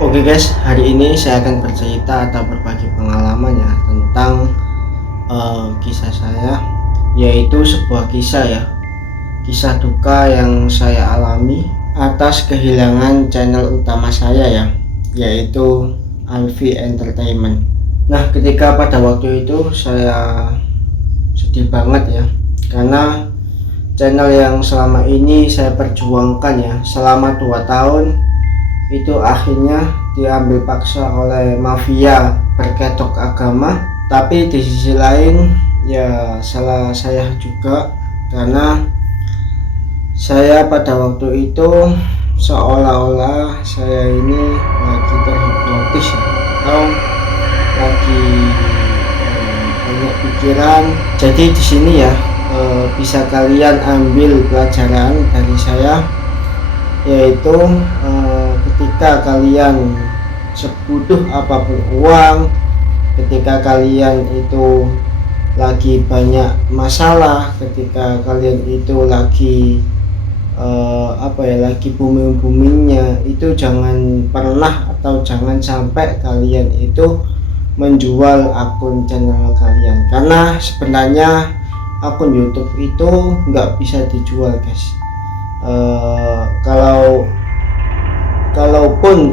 Oke guys, hari ini saya akan bercerita atau berbagi pengalaman ya tentang kisah saya, yaitu sebuah kisah ya, kisah duka yang saya alami atas kehilangan channel utama saya ya, yaitu Alfi Entertainment. Nah, ketika pada waktu itu saya sedih banget ya, karena channel yang selama ini saya perjuangkan ya selama 2 tahun itu akhirnya diambil paksa oleh mafia berkedok agama. Tapi di sisi lain ya salah saya juga, karena saya pada waktu itu seolah-olah saya ini lagi terhipnotis ya, atau lagi banyak pikiran. Jadi di sini ya bisa kalian ambil pelajaran dari saya, yaitu ketika kalian sebutuh apapun uang, ketika kalian itu lagi banyak masalah, ketika kalian itu lagi lagi booming-boomingnya, itu jangan pernah atau jangan sampai kalian itu menjual akun channel kalian, karena sebenarnya akun YouTube itu nggak bisa dijual guys. Kalaupun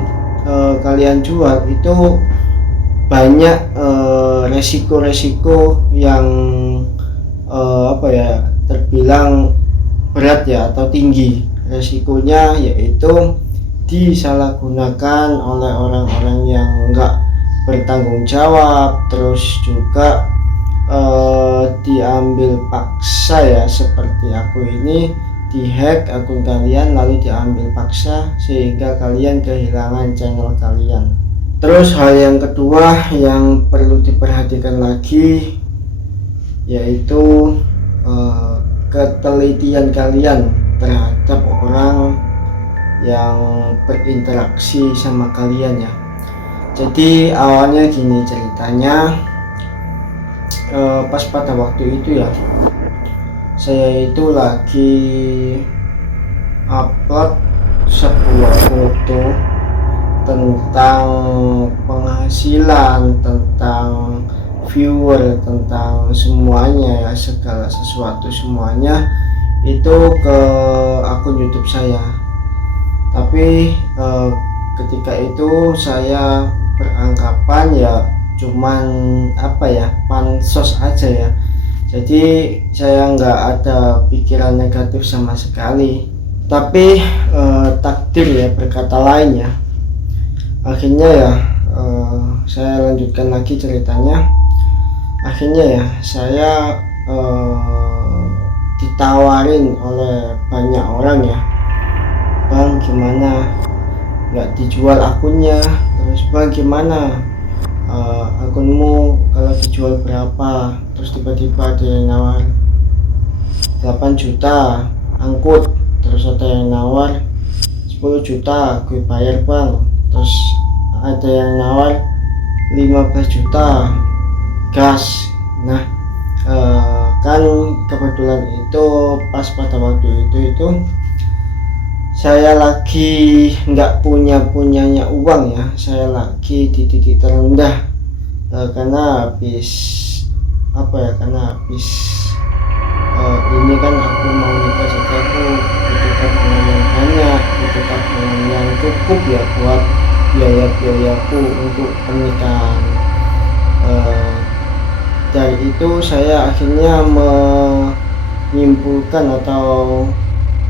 kalian jual itu banyak resiko-resiko yang terbilang berat ya atau tinggi resikonya, yaitu disalahgunakan oleh orang-orang yang enggak bertanggung jawab, terus juga diambil paksa ya, seperti aku ini dihack akun kalian lalu diambil paksa sehingga kalian kehilangan channel kalian. Terus hal yang kedua yang perlu diperhatikan lagi, yaitu ketelitian kalian terhadap orang yang berinteraksi sama kalian ya. Jadi awalnya gini ceritanya, pas pada waktu itu ya saya itu lagi upload sebuah foto tentang penghasilan, tentang viewer, tentang semuanya ya, segala sesuatu semuanya itu ke akun YouTube saya. Tapi ketika itu saya beranggapan ya cuman pansos aja ya, jadi saya nggak ada pikiran negatif sama sekali. Tapi takdir ya berkata lain ya, akhirnya ya saya lanjutkan lagi ceritanya. Akhirnya ya saya ditawarin oleh banyak orang ya, bang gimana nggak dijual akunnya, terus bang gimana akunmu kalau dijual berapa, terus tiba-tiba ada yang nawar 8 juta angkut, terus ada yang nawar 10 juta gue bayar bang, terus ada yang nawar 15 juta gas. Nah kan kebetulan itu pas pada waktu itu saya lagi nggak punyanya uang ya, saya lagi di titik terendah karena habis ini kan aku mau nikah, jadi aku butuh tabungan yang banyak, butuh tabungan yang cukup ya buat biayaku untuk pernikahan. Dari itu saya akhirnya menyimpulkan atau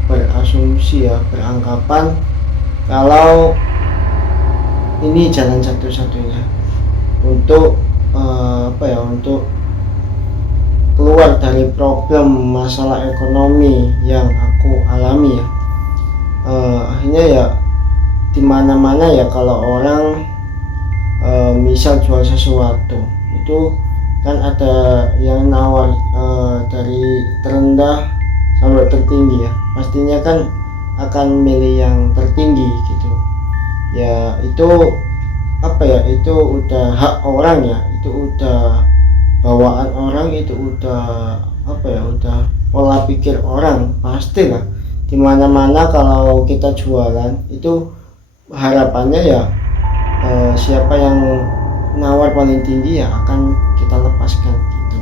berasumsi ya, beranggapan kalau ini jalan satu-satunya untuk untuk keluar dari problem masalah ekonomi yang aku alami ya. Akhirnya ya dimana-mana ya kalau orang misal jual sesuatu itu kan ada yang nawar dari terendah sampai tertinggi ya, pastinya kan akan milih yang tertinggi gitu ya. Itu itu udah hak orang ya, itu udah bawaan orang, itu udah udah pola pikir orang. Pastilah dimana-mana kalau kita jualan itu harapannya ya siapa yang nawar paling tinggi ya akan kita lepaskan gitu.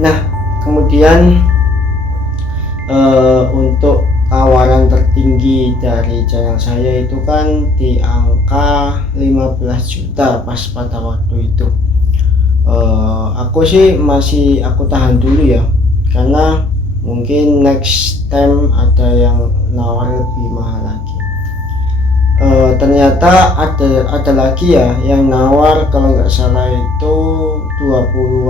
Nah kemudian untuk tawaran tertinggi dari channel saya itu kan di angka 15 juta pas pada waktu itu. Aku sih masih aku tahan dulu ya, karena mungkin next time ada yang nawar lebih mahal lagi. Ternyata ada lagi ya yang nawar, kalau nggak salah itu 20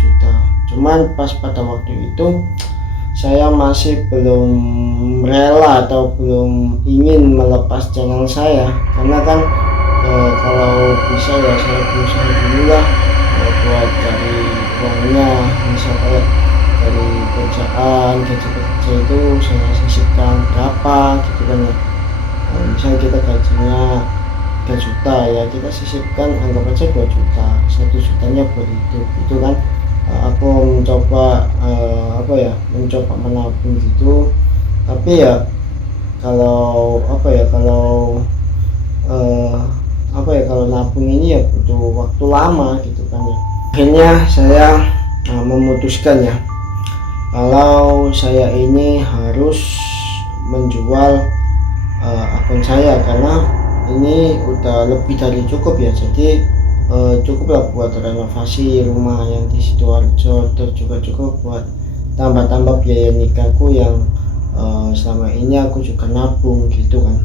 juta. Cuman pas pada waktu itu saya masih belum rela atau belum ingin melepas channel saya, karena kan kalau bisa ya saya berusaha dulu lah buat cari uangnya, misalnya dari kerjaan kerja itu saya sisihkan berapa gitu kan ya. Misalnya kita gajinya 3 juta ya, kita sisihkan anggap aja 2 juta, 1 jutanya buat itu kan. Aku mencoba mencoba menabung gitu, tapi ya kalau kalau nabung ini ya butuh waktu lama gitu kan ya. Akhirnya saya memutuskan ya, kalau saya ini harus menjual akun saya, karena ini udah lebih dari cukup ya. Jadi cukuplah buat renovasi rumah yang di Sidoarjo, terus juga cukup buat tambah-tambah biaya nikahku yang selama ini aku juga nabung gitu kan.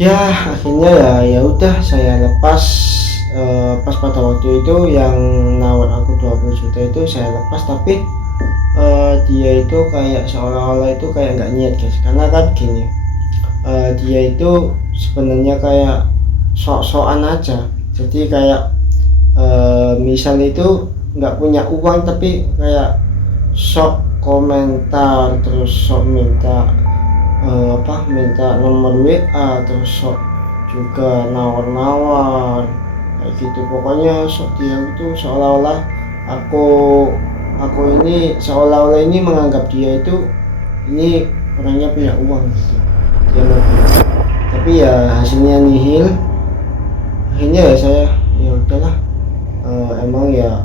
Ya akhirnya ya udah saya lepas. Pas pada waktu itu yang nawar aku 20 juta itu saya lepas, tapi dia itu kayak seolah-olah itu kayak nggak niat guys, karena kan gini, dia itu sebenarnya kayak sok-sokan aja. Jadi kayak misal itu nggak punya uang tapi kayak sok komentar, terus sok minta minta nomor WA, terus sok juga nawar-nawar kayak gitu. Pokoknya sok dia itu seolah-olah aku ini seolah-olah ini menganggap dia itu ini orangnya punya uang gitu, dia mau beli. Tapi ya hasilnya nihil. Akhirnya ya saya ya udahlah, emang ya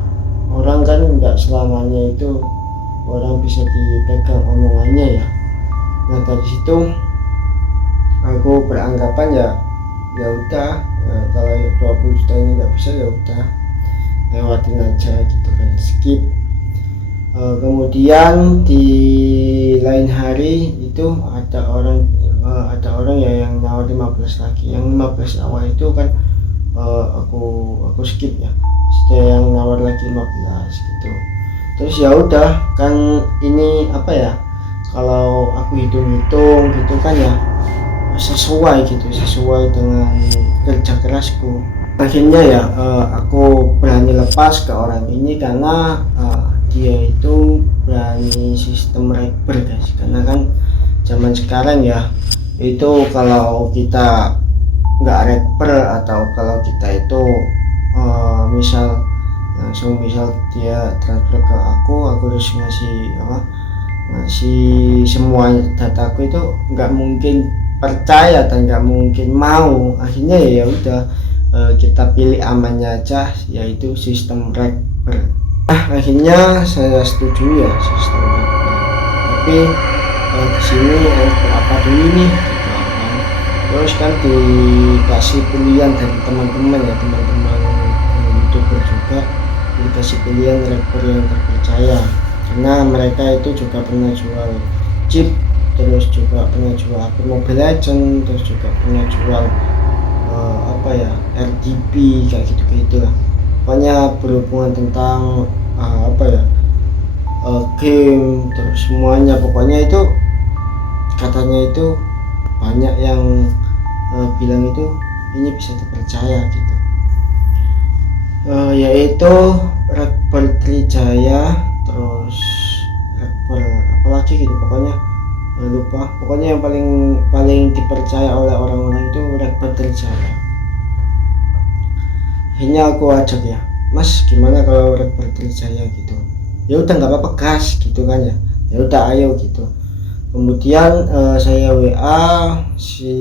orang kan nggak selamanya itu orang bisa dipegang omongannya ya. Nah dari situ aku beranggapan ya udah, kalau 20 juta ini nggak bisa ya udah lewatin aja gitu kan, skip. Kemudian di lain hari itu ada orang ya yang nawar 15 lagi. Yang 15 awal itu kan aku skip ya. Sudah yang nawar lagi 15 gitu. Terus ya udah kan, ini kalau aku hitung-hitung gitu kan ya sesuai dengan kerja kerasku. Akhirnya ya aku berani lepas ke orang ini, karena dia itu berani sistem rekber guys. Karena kan zaman sekarang ya itu kalau kita nggak rekber, atau kalau kita itu misal dia transfer ke aku harus ngasih semua dataku, itu nggak mungkin percaya dan nggak mungkin mau. Akhirnya ya udah, kita pilih amannya aja, yaitu sistem rekber. Akhirnya saya setuju ya sistem rekber, tapi di sini apa dulu nih gitu kan. Terus kan dikasih pilihan dari teman-teman YouTuber juga, dikasih pilihan rekber yang terpercaya, karena mereka itu juga pernah jual chip, terus juga pernah jual akun Mobile Legends, terus juga pernah jual RDP kayak gitu lah. Pokoknya berhubungan tentang game, terus semuanya. Pokoknya itu katanya itu banyak yang bilang itu ini bisa dipercaya gitu. Yaitu rekber Trijaya, terus rekber apalagi gitu, pokoknya lupa. Pokoknya yang paling dipercaya oleh orang-orang itu rekber Trijaya. Akhirnya aku ajak ya, Mas gimana kalau rekber Trijaya gitu. Ya udah nggak apa-apa gas gitu kan ya. Ya udah ayo gitu. Kemudian saya WA si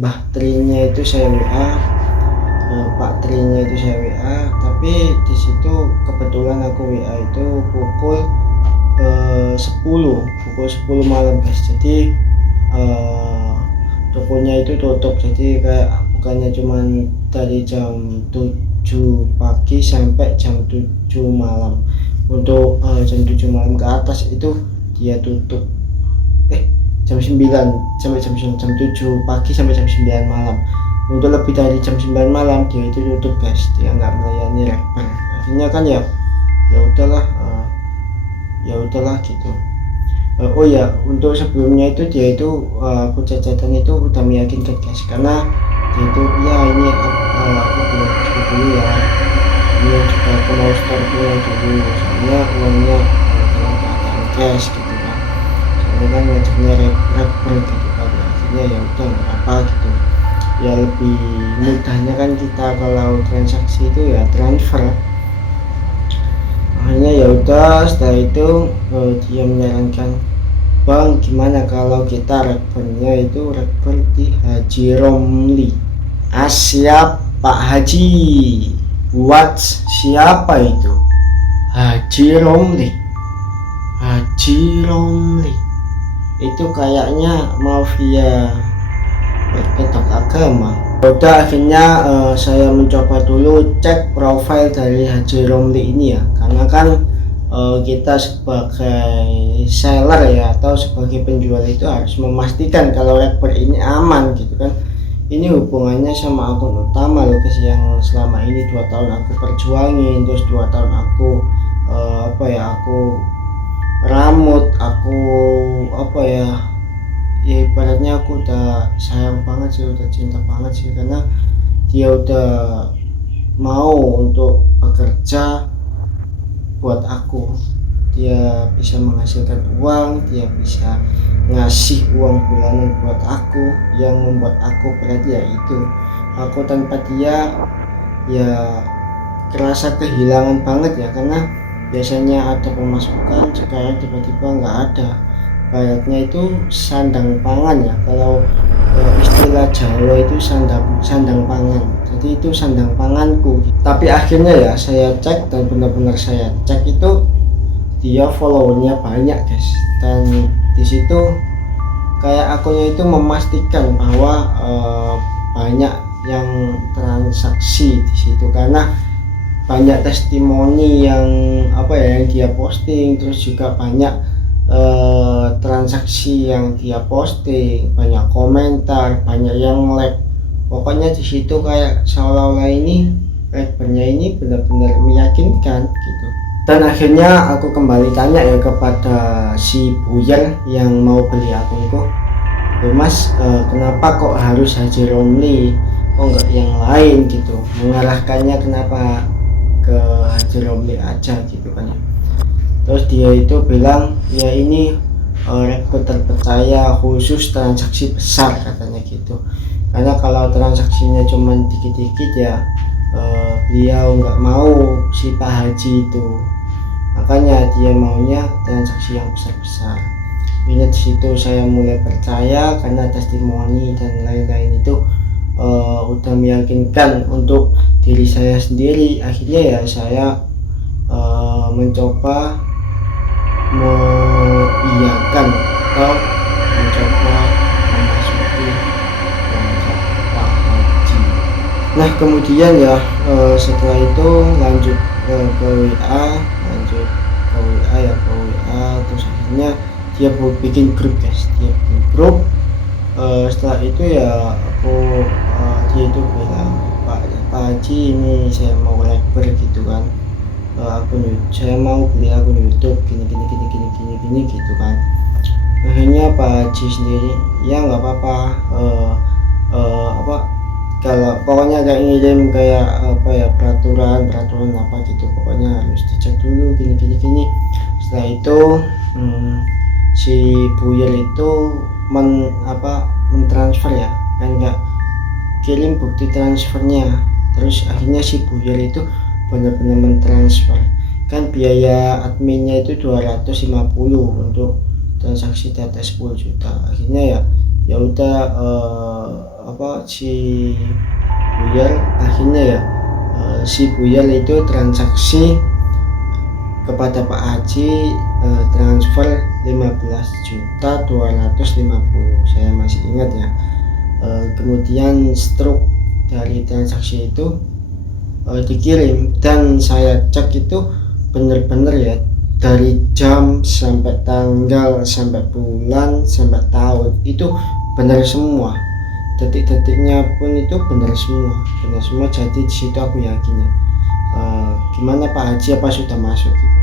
Mbah Trinya itu, saya WA Pak Trinya itu, saya WA. Tapi di situ kebetulan aku WA itu pukul 10 malam guys. Jadi tokonya itu tutup, jadi kayak bukannya cuman dari jam 7 pagi sampai jam 7 malam. Untuk jam 7 malam ke atas itu dia tutup, jam 9 sampai jam 7 pagi sampai jam 9 malam. Untuk lebih dari jam 9 malam dia itu tutup guys, dia nggak melayani rekber. Akhirnya kan ya udahlah gitu. Oh ya, untuk sebelumnya itu dia itu aku cacatan itu udah meyakinkan guys, karena dia itu ya ini aku bilang dulu ya, ini juga aku mau store punya dulu, soalnya uangnya dalam keadaan cash gitu kan, soalnya kan wajibnya rekber gitu kan. Akhirnya ya udah nggak apa gitu ya, lebih mudahnya kan kita kalau transaksi itu ya transfer. Akhirnya ya udah, setelah itu dia menyarankan, Bang, gimana kalau kita rekbernya itu rekber di Haji Romli. Siap Pak Haji. Buat siapa itu? Haji Romli. Haji Romli itu kayaknya mafia berkedok agama. Udah, akhirnya saya mencoba dulu cek profil dari Haji Romli ini ya, karena kan kita sebagai seller ya atau sebagai penjual itu harus memastikan kalau rekber ini aman gitu kan. Ini hubungannya sama akun utama loh guys, yang selama ini 2 tahun aku perjuangin, terus 2 tahun aku aku ramut, aku ya ibaratnya aku udah sayang banget sih, udah cinta banget sih, karena dia udah mau untuk bekerja buat aku. Dia bisa menghasilkan uang, dia bisa ngasih uang bulanan buat aku. Yang membuat aku berat ya itu, aku tanpa dia ya kerasa kehilangan banget ya, karena biasanya ada pemasukan, sekarang tiba-tiba nggak ada. Bayarnya itu sandang pangan ya, kalau istilah Jawa itu sandang pangan, jadi itu sandang panganku. Tapi akhirnya ya saya cek, dan benar-benar saya cek itu dia followernya banyak guys, dan disitu kayak akunnya itu memastikan bahwa banyak yang transaksi di situ, karena banyak testimoni yang yang dia posting, terus juga banyak transaksi yang dia posting, banyak komentar, banyak yang like. Pokoknya di situ kayak seolah-olah ini rekbernya ini benar-benar meyakinkan gitu. Dan akhirnya aku kembali tanya ya kepada si buyer yang mau beli akunku, Mas, kenapa kok harus Haji Romli, kok nggak yang lain gitu, mengarahkannya kenapa ke Haji Romli aja gitu kan ya. Terus dia itu bilang ya ini rekber terpercaya khusus transaksi besar, katanya gitu. Karena kalau transaksinya cuma dikit-dikit ya beliau nggak mau si Pak Haji itu, makanya dia maunya transaksi yang besar-besar. Ini disitu saya mulai percaya, karena testimoni dan lain-lain itu udah meyakinkan untuk diri saya sendiri. Akhirnya ya saya mencoba mengiyakan atau mencoba memasuki kelompok Pak Haji. Nah kemudian ya setelah itu lanjut ke WA, terus akhirnya dia bikin grup guys, dia bikin grup. Setelah itu ya dia itu bilang, Pak Haji, ini saya mau rekber gitu kan, saya mau beli akun YouTube gini gitu kan. Akhirnya Pak Haji sendiri ya nggak apa-apa, kalau pokoknya kayak ngirim kayak peraturan apa gitu, pokoknya harus dicek dulu gini. Setelah itu si buyer itu mentransfer ya kan, nggak kirim bukti transfernya. Terus akhirnya si buyer itu benar-benar mentransfer, kan biaya adminnya itu 250 untuk transaksi tetes 10 juta. Akhirnya ya udah si Buyar akhirnya si Buyar itu transaksi kepada Pak Haji transfer 15.250.000, saya masih ingat ya. Kemudian struk dari transaksi itu dikirim, dan saya cek itu bener-bener ya, dari jam sampai tanggal sampai bulan sampai tahun itu benar semua, detik-detiknya pun itu benar semua. Jadi di situ aku yakin ya, gimana Pak Haji, apa sudah masuk gitu,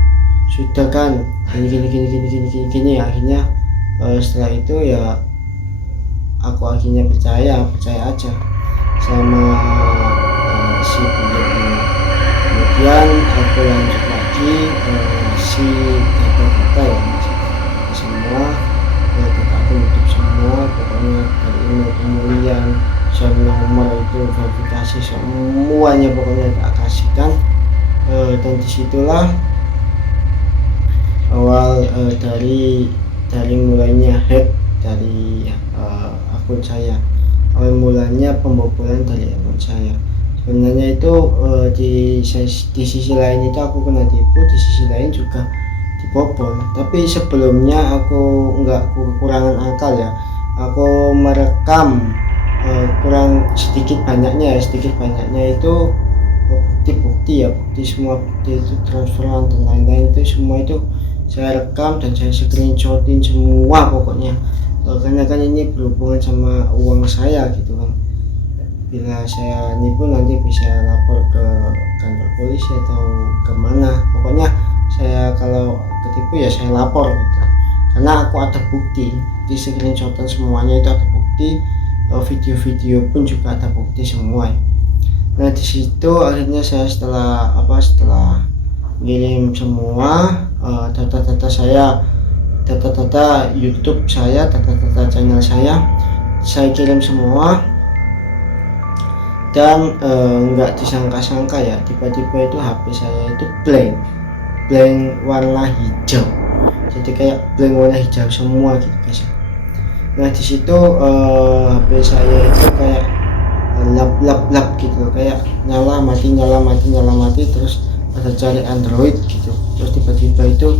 sudah kan, gini. Akhirnya setelah itu ya aku akhirnya percaya aja sama si Buyar ini. Kemudian aku lanjut lagi si data ya, masih data semua, data aku YouTube semua, pokoknya dari email kemudian nomor itu verifikasi semuanya, pokoknya tak kasihkan. Dan disitulah awal dari mulainya hack dari akun saya, awal mulanya pembobolan dari akun saya. Sebenarnya itu di sisi lain itu aku kena tipu, di sisi lain juga dibobol. Tapi sebelumnya aku kekurangan akal ya, aku merekam kurang sedikit banyaknya itu bukti semua, bukti itu transferan dan lain-lain itu semua itu saya rekam dan saya screenshotin semua pokoknya, karena kan ini berhubungan sama uang saya gitu kan. Bila saya nipu nanti bisa lapor ke kantor polisi atau kemana, pokoknya saya kalau ketipu ya saya lapor gitu, karena aku ada bukti di screenshotan semuanya, itu ada bukti, video-video pun juga ada bukti semua. Nah di situ akhirnya saya setelah ngirim semua data-data saya, data-data YouTube saya, data-data channel saya kirim semua. Dan nggak disangka-sangka ya, tiba-tiba itu HP saya itu blank warna hijau, jadi kayak blank warna hijau semua gitu guys. Nah di situ HP saya itu kayak lap gitu, kayak nyala mati terus ada cari Android gitu, terus tiba-tiba itu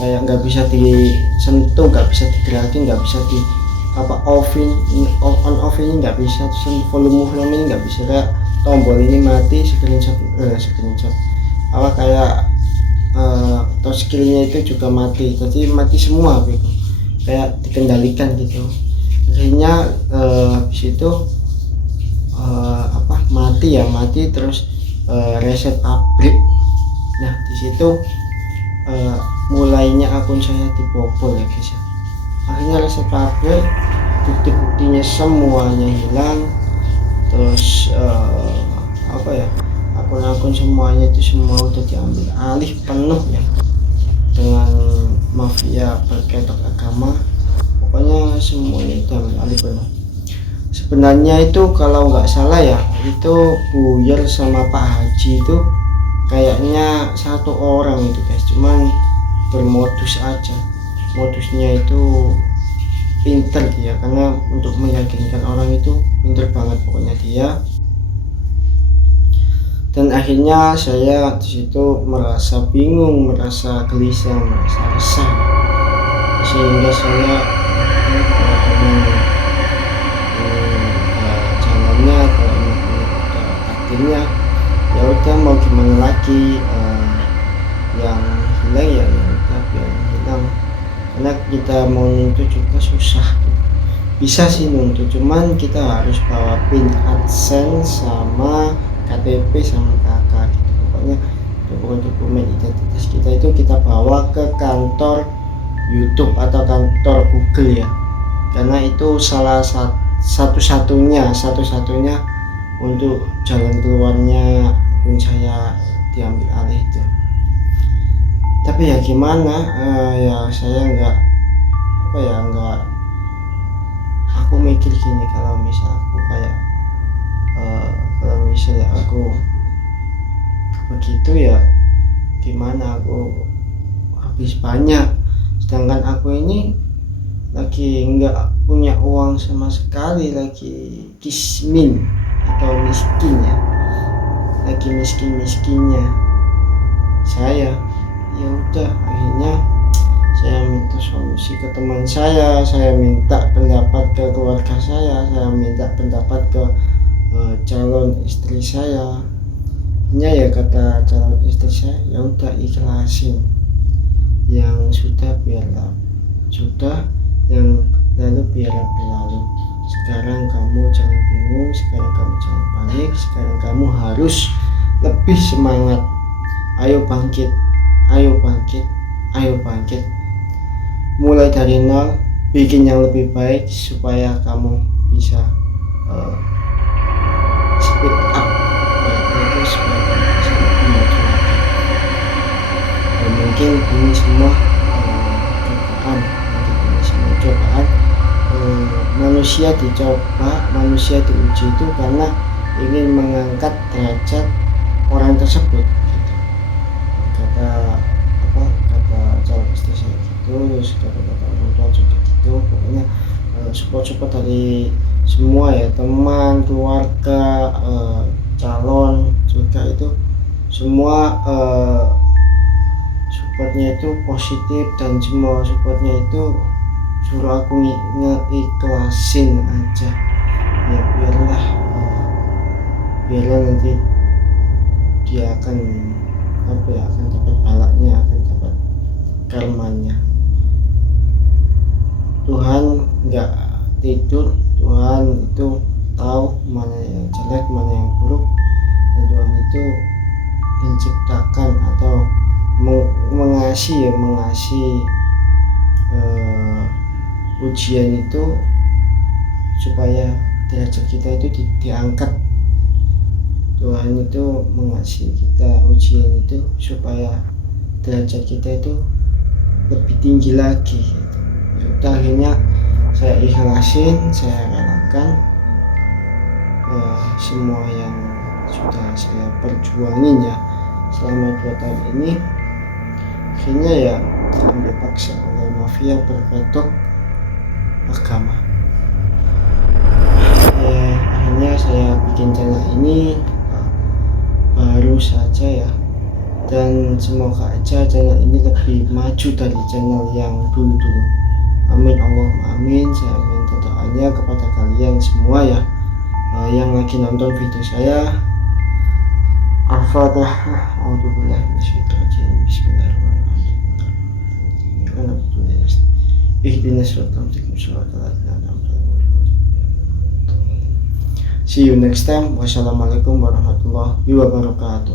kayak nggak bisa disentuh, nggak bisa digerakin, nggak bisa di on off ini nggak bisa, terus volume ini nggak bisa, kayak tombol ini mati, screenshot kayak touchscreen-nya itu juga mati, jadi mati semua gitu, kayak dikendalikan gitu. Akhirnya habis itu mati terus reset pabrik. Nah di situ mulainya akun saya dibobol ya guys ya. Akhirnya reset pabrik, bukti-buktinya semuanya hilang, terus akun-akun semuanya itu semua udah diambil alih penuh ya dengan mafia berkedok agama, pokoknya semuanya itu ambil alih penuh. Sebenarnya itu kalau nggak salah ya, itu Buyar sama Pak Haji itu kayaknya satu orang itu guys, cuman bermodus aja, modusnya itu pinter dia, karena untuk meyakinkan orang itu pinter banget pokoknya dia. Dan akhirnya saya disitu merasa bingung, merasa gelisah, merasa resah, sehingga saya jalannya kalau ini takdirnya ya udah, mau gimana lagi, yang hilang ya udah biar hilang, karena kita mau nuntut juga susah. Bisa sih nuntut, cuman kita harus bawa pin AdSense sama KTP sama KK gitu, pokoknya dokumen identitas kita itu kita bawa ke kantor YouTube atau kantor Google ya, karena itu salah satu-satunya untuk jalan keluarnya akun saya diambil alih itu. Tapi ya gimana, ya saya nggak aku mikir gini, kalau misal aku kayak kalau misalnya aku begitu ya gimana, aku habis banyak sedangkan aku ini lagi nggak punya uang sama sekali, lagi kismin atau miskin ya, lagi miskin-miskinnya saya. Ya udah, akhirnya saya minta solusi ke teman saya minta pendapat ke keluarga saya minta pendapat ke calon istri saya. Ya kata calon istri saya, ya udah ikhlasin, yang sudah biarlah sudah, yang lalu biarlah berlalu. Sekarang kamu jangan bingung, sekarang kamu jangan panik, sekarang kamu harus lebih semangat. Ayo bangkit, ayo bangkit, ayo bangkit. Mulai dari nol, bikin yang lebih baik supaya kamu bisa speed up, yaitu supaya kamu bisa lebih maju lagi. Dan mungkin ini semua cobaan, manusia dicoba, manusia diuji itu karena ingin mengangkat derajat orang tersebut gitu. Kata calon istri saya gitu, terus kata orang tua juga gitu. Pokoknya support dari semua ya, teman, keluarga, calon juga itu semua supportnya itu positif, dan semua supportnya itu suruh aku ngeikhlasin aja ya, biarlah nanti dia akan akan dapat balanya, akan dapat karmanya. Tuhan nggak tidur, Tuhan itu tahu mana yang jelek, mana yang buruk, dan Tuhan itu menciptakan atau mengasih ujian itu supaya derajat kita itu diangkat. Tuhan itu mengasih kita ujian itu supaya derajat kita itu lebih tinggi lagi gitu. Ya udah, akhirnya saya ikhlasin, saya relakan semua yang sudah saya perjuangin ya selama 2 tahun ini. Akhirnya ya diambil paksa oleh mafia berkedok agama. Akhirnya saya bikin channel ini baru saja ya, dan semoga aja channel ini lebih maju dari channel yang dulu-dulu. Amin Allahumma amin. Saya minta doanya kepada kalian semua ya, yang lagi nonton video saya. Al-Fatihah. See you next time. Wassalamualaikum warahmatullahi wabarakatuh.